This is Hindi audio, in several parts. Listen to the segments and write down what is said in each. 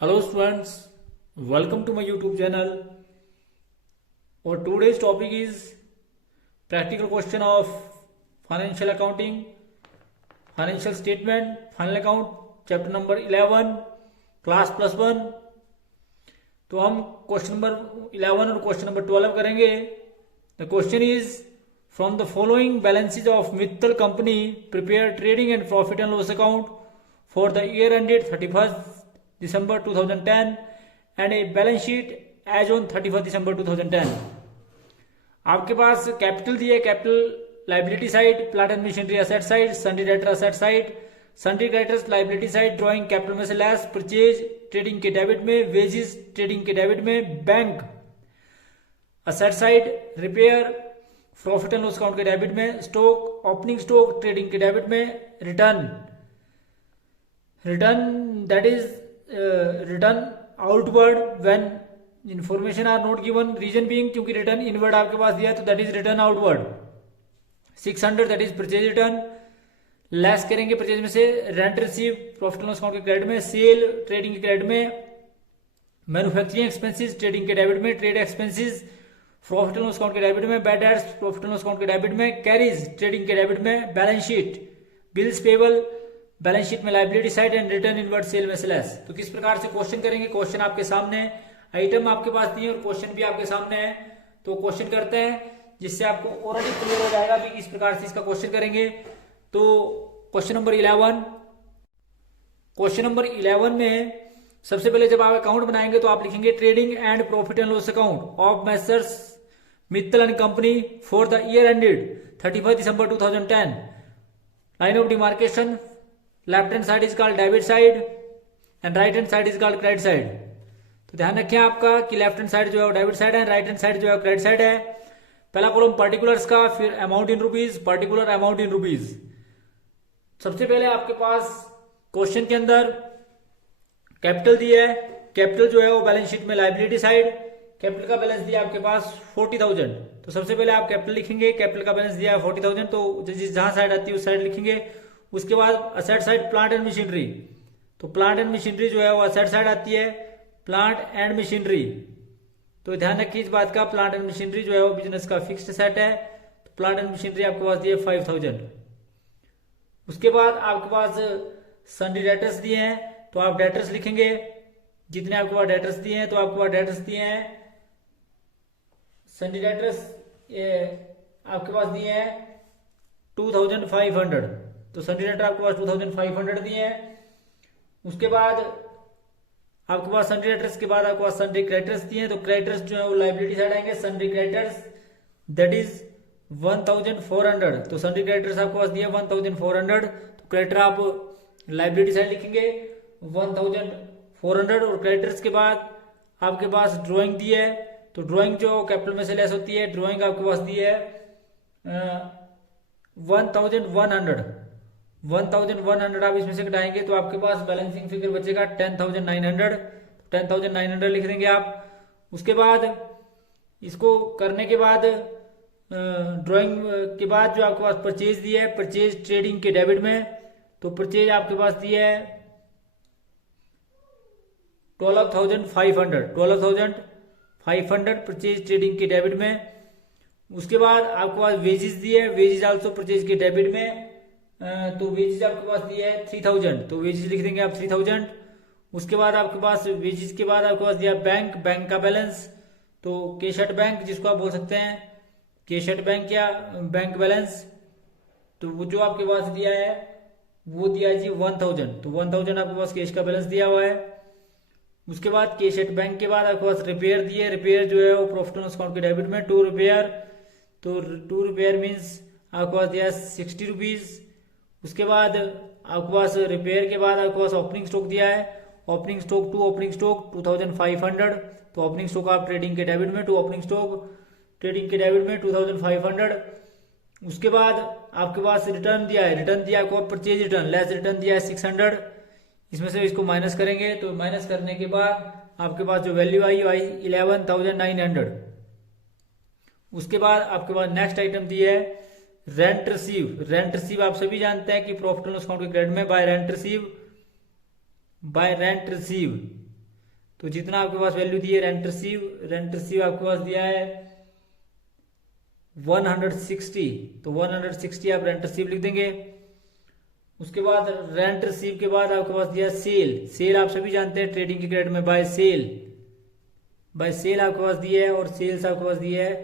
Hello students, welcome to my YouTube channel. Our today's topic is practical question of financial accounting, financial statement, final account, chapter number 11, class +1. तो हम क्वेश्चन नंबर 11 और क्वेश्चन नंबर 12 करेंगे. The question is from the following balances of Mittal company prepare trading and profit and loss account for the year ended 31st December 2010 and a balance sheet as on 31st December 2010. आपके पास कैपिटल दिए, capital liability side, plant and machinery asset side, sundry debtor asset side, sundry debtors liability side, drawing capital में से लेस, परचेज ट्रेडिंग के डेबिट में, वेजेस ट्रेडिंग के डेबिट में, bank asset side, repair profit and loss account के डेबिट में, स्टॉक ओपनिंग स्टॉक ट्रेडिंग के डेबिट में, return that is return outward when information are not given, reason being क्योंकि रिटर्न इनवर्ड आपके पास दिया है तो that is return outward. 600 that is purchase return, less करेंगे परचेज में से, rent receive profit and loss account के क्रेडिट में, सेल ट्रेडिंग के क्रेडिट में, मैन्युफैक्चरिंग एक्सपेंसेस ट्रेडिंग के डेबिट में, trade expenses profit and loss account के डेबिट में, bad debts profit and loss account के डेबिट में, कैरीज ट्रेडिंग के डेबिट में, balance sheet bills payable balance sheet में liability side and return inward sale में से लेस. तो किस प्रकार से क्वेश्चन करेंगे, क्वेश्चन आपके सामने है, आइटम आपके पास दिए और क्वेश्चन भी आपके सामने है. तो क्वेश्चन करते हैं जिससे आपको ऑलरेडी क्लियर हो जाएगा कि किस प्रकार से इसका क्वेश्चन करेंगे. तो क्वेश्चन नंबर 11, क्वेश्चन नंबर 11 में सबसे पहले जब आप अकाउंट बनाएंगे तो आप लिखेंगे trading and profit and loss account of Messrs Mittal and company for the year ended 31st December 2010. Line of demarcation, left hand side is called debit side and right hand side is called credit side. तो ध्यान रखिए आपका कि लेफ्ट हैंड साइड जो है वो डेबिट साइड है, राइट हैंड साइड जो है क्रेडिट साइड है. पहला कॉलम पर्टिकुलर्स का, फिर amount in rupees, particular amount in rupees. सबसे पहले आपके पास क्वेश्चन के अंदर कैपिटल दिया है, कैपिटल जो है वो बैलेंस शीट में लाइबिलिटी साइड, कैपिटल का बैलेंस दिया आपके पास 40,000. तो सबसे पहले आप कैपिटल लिखेंगे, कैपिटल का बैलेंस दिया है 40,000, तो जहां साइड आती है उस साइड लिखेंगे. उसके बाद asset side plant and machinery, तो प्लांट एंड मशीनरी जो है वो असेट साइड आती है, प्लांट एंड मशीनरी. तो ध्यान रखिए इस बात का, प्लांट एंड मशीनरी जो है वो बिजनेस का फिक्स्ड सेट है. तो प्लांट एंड मशीनरी आपके पास दिए 5,000. उसके बाद आपके पास सन्डी डेटर्स दिए हैं, तो आप डेटर्स लिखेंगे, जितने आपके पास डेटर्स दिए हैं तो आपके पास डेटर्स दिए हैं, सन्डी डेटर्स आपके पास दिए हैं 2,500. तो सन्डी डेटर आपके पास 2,500 दिए हैं. उसके बाद आपके पास सन्डी डेटर्स के बाद आपके पास सन्डी क्रेडिटर्स दिए हैं, तो क्रेडिटर्स जो है वो लाइबिलिटी साइड आएंगे, सन्डी क्रेडिटर्स दैट इज 1,400. तो सन्डी क्रेडिटर्स आपके पास दिए 1,400, तो क्रेडिटर आप लाइबिलिटी साइड लिखेंगे 1,400. और क्रेडिटर्स के बाद आपके पास ड्रॉइंग दी है, तो ड्रॉइंग जो कैपिटल में से लेस होती है, ड्रॉइंग आपके पास दी है 1,100 आप इसमें से घटाएंगे तो आपके पास बैलेंसिंग फिगर बचेगा 10,900. 10,900 लिख देंगे आप. उसके बाद इसको करने के बाद ड्राइंग के बाद जो आपके पास परचेज दी है, परचेज ट्रेडिंग के डेबिट में, तो परचेज आपके पास दी है 12,500 परचेज ट्रेडिंग के डेबिट में. उसके बाद आपके पास वेजेस दी है, वेजेस आल्सो परचेज के डेबिट में, तो वेजेस आपके पास दिया है 3,000. तो वेजेस लिख देंगे आप 3,000. उसके बाद आपके पास वेजेस के बाद आपके पास दिया बैंक, बैंक का बैलेंस, तो केशट बैंक जिसको आप बोल सकते हैं, केशट बैंक या बैंक बैलेंस, तो वो जो आपके पास दिया है वो दिया है जी 1,000. तो 1,000 आपके पास कैश का बैलेंस दिया हुआ है. उसके बाद केशट बैंक के बाद आपके पास रिपेयर दिए, रिपेयर जो है वो प्रॉफिट एंड लॉस अकाउंट के डेबिट में, टू रिपेयर, तो टू रिपेयर मीन्स आपके पास दिया 60 रुपीज. उसके बाद आपके पास रिपेयर के बाद आपके पास ओपनिंग स्टॉक दिया है, opening stock to opening stock 2,500. तो ओपनिंग स्टॉक आप ट्रेडिंग के डेबिट में, टू ओपनिंग स्टॉक ट्रेडिंग के डेबिट में 2,500. उसके बाद आपके पास रिटर्न दिया है, रिटर्न दिया आपको परचेज रिटर्न, लेस रिटर्न दिया है 600. इसमें से इसको माइनस करेंगे, तो माइनस करने के बाद आपके पास जो वैल्यू आई 11,900. उसके बाद आपके पास नेक्स्ट आइटम दी है रेंट रिसीव. रेंट रिसीव आप सभी जानते हैं कि प्रॉफिट एंड लॉस अकाउंट के क्रेडिट में बाय रेंट रिसीव तो जितना आपके पास वैल्यू दी है रेंट रिसीव आपके पास दिया है 160, तो 160 आप रेंट रिसीव लिख देंगे। उसके बाद रेंट रिसीव के बाद आपके पास दिया सेल आप सभी जानते हैं ट्रेडिंग के क्रेडिट में बाय सेल आपके पास दिया है, और सेल्स आपके पास दिया है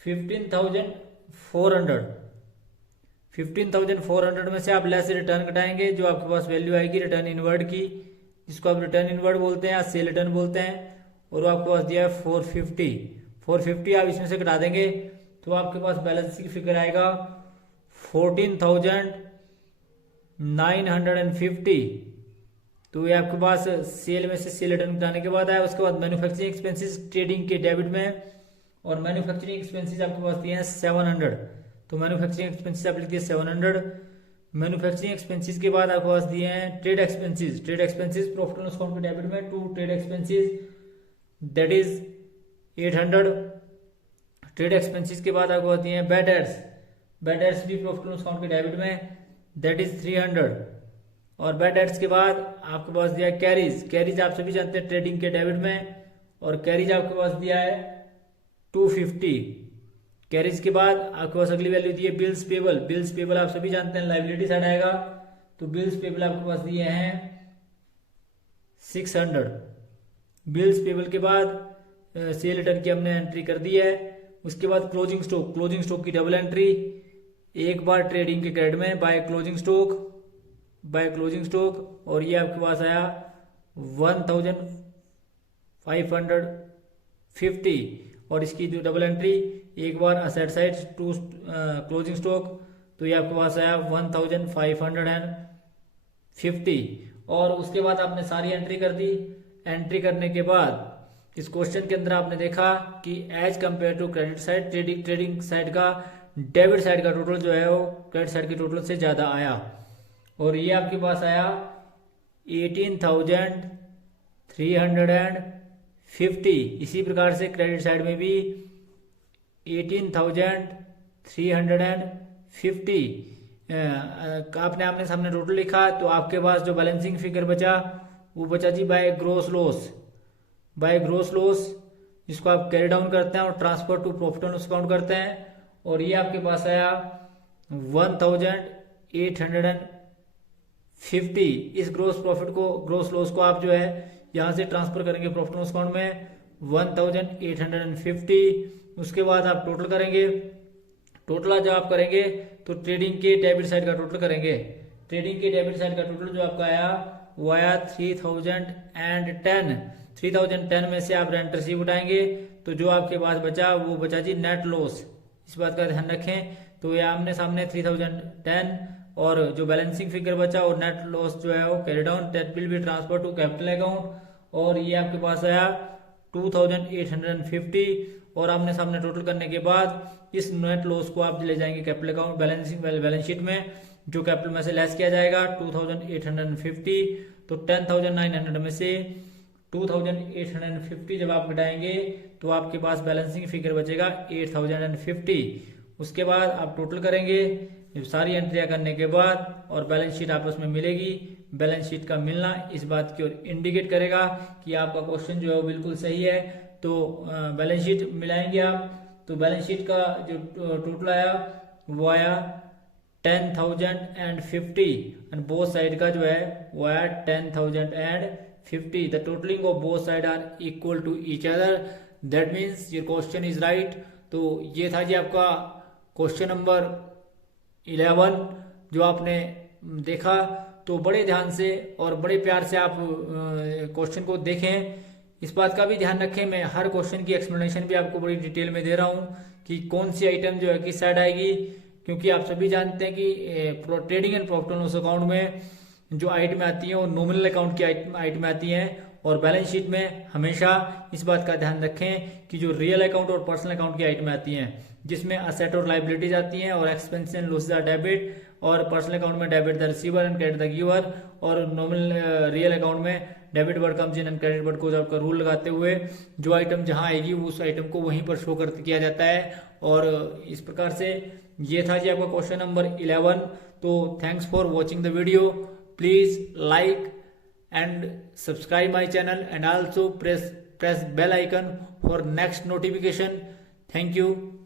15,400 में से आप लेस रिटर्न घटाएंगे, जो आपके पास वैल्यू आएगी रिटर्न इनवर्ड की, जिसको आप रिटर्न इनवर्ड बोलते हैं या सेल रिटर्न बोलते हैं, और वो आपके पास दिया है 450 आप इसमें से घटा देंगे तो आपके पास बैलेंस की फिगर आएगा 14,950। तो ये आपके पास सेल में से सेल रिटर्न घटाने के बाद आया। उसके बाद मैन्युफैक्चरिंग एक्सपेंसेस ट्रेडिंग के डेबिट में, और मैन्युफैक्चरिंग एक्सपेंसेस आपके पास दिए हैं 700, तो मैन्युफैक्चरिंग एक्सपेंसेस आप लिख दिए 700। मैन्युफैक्चरिंग एक्सपेंसेस के बाद आपके पास दिए हैं trade expenses profit and loss account के डेबिट में, to trade expenses that is 800। Trade expenses के बाद आपको पास दिए हैं बैड एड्स भी प्रॉफिट एंड लॉस अकाउंट के डेबिट में, दैट इज 300। और बैड एड्स के बाद आपके पास दिया है कैरीज आप सभी जानते हैं ट्रेडिंग के डेबिट में, और कैरीज आपके पास दिया है 250। कैरीज के बाद आपके पास अगली वैल्यू दी है बिल्स पेबल आप सभी जानते हैं लाइबिलिटी साइड आएगा, तो बिल्स पेबल आपके पास दिए हैं 600। बिल्स पेबल के बाद सेल रिटर्न की हमने एंट्री कर दी है। उसके बाद क्लोजिंग स्टॉक की डबल एंट्री, एक बार ट्रेडिंग के क्रेडिट में बाय क्लोजिंग स्टॉक, और ये आपके पास आया 1550। और इसकी जो डबल एंट्री एक बार asset side to closing stock, तो ये आपके पास आया 1550। और उसके बाद आपने सारी एंट्री कर दी। एंट्री करने के बाद इस क्वेश्चन के अंदर आपने देखा कि as compare to credit side trading side का डेबिट साइड का टोटल जो है वो क्रेडिट साइड के टोटल से ज्यादा आया, और ये आपके पास आया 18,350। इसी प्रकार से क्रेडिट साइड में भी 18,350 आपने आमने सामने टोटल लिखा, तो आपके पास जो बैलेंसिंग फिगर बचा वो बचा जी बाय ग्रोस लॉस, जिसको आप कैरी डाउन करते हैं और transfer to profit and loss account करते हैं, और ये आपके पास आया 1,850। इस ग्रोस लॉस को आप जो है यहां से ट्रांसफर करेंगे प्रॉफिट एंड लॉस अकाउंट में 1,850। उसके बाद आप टोटल करेंगे, जब आप करेंगे तो ट्रेडिंग के डेबिट साइड का टोटल करेंगे। ट्रेडिंग के डेबिट साइड का टोटल जो आपका आया वो आया 3010 में से आप रेंट रिसीव उठाएंगे, तो जो आपके पास बचा वो बचा जी नेट लॉस। इस बात का ध्यान रखें, तो ये आमने सामने 3010, और जो बैलेंसिंग फिगर बचा और नेट लॉस जो है वो carry down, that will be transfer to capital account, और ये आपके पास आया 2,850। और आमने सामने टोटल करने के बाद इस नेट लॉस को आप ले जाएंगे कैपिटल अकाउंट बैलेंस शीट में, जो कैपिटल में से लेस किया जाएगा 2,850। तो 10,900 में से 2,850 जब आप घटाएंगे तो आपके पास बैलेंसिंग फिगर बचेगा 8,050। उसके बाद आप टोटल करेंगे सारी एंट्रियां करने के बाद, और बैलेंस शीट आपस में मिलेगी। बैलेंस शीट का मिलना इस बात की ओर इंडिकेट करेगा कि आपका क्वेश्चन जो है वो बिल्कुल सही है। तो बैलेंस शीट मिलाएंगे आप, तो बैलेंस शीट का जो टोटल आया वो आया 10,050, एंड बोथ साइड का जो है वो आया 10,050। The totaling of both side are equal to each other, that means your question is right. तो ये था जी आपका क्वेश्चन नंबर 11 जो आपने देखा। तो बड़े ध्यान से और बड़े प्यार से आप क्वेश्चन को देखें। इस बात का भी ध्यान रखें, मैं हर क्वेश्चन की एक्सप्लेनेशन भी आपको बड़ी डिटेल में दे रहा हूं कि कौन सी आइटम जो है किस साइड आएगी, क्योंकि आप सभी जानते हैं कि trading and profit and loss account में जो आइटमें आती हैं वो नॉमिनल अकाउंट की आइटमें आती हैं, और बैलेंस शीट में हमेशा इस बात का ध्यान रखें कि जो रियल अकाउंट और पर्सनल अकाउंट की आइटमें आती हैं, जिसमें असेट और लाइबिलिटीज आती हैं, और expense and losses are debit, और पर्सनल अकाउंट में debit the receiver and credit the giver, और नॉमिनल रियल अकाउंट में debit word comes in and credit word को आपका रूल लगाते हुए जो आइटम जहां आएगी उस आइटम को वहीं पर शो कर किया जाता है। और इस प्रकार से ये था जी आपका क्वेश्चन नंबर 11। तो thanks for watching the video, please like and subscribe my channel, and also press bell icon for next notification. Thank you.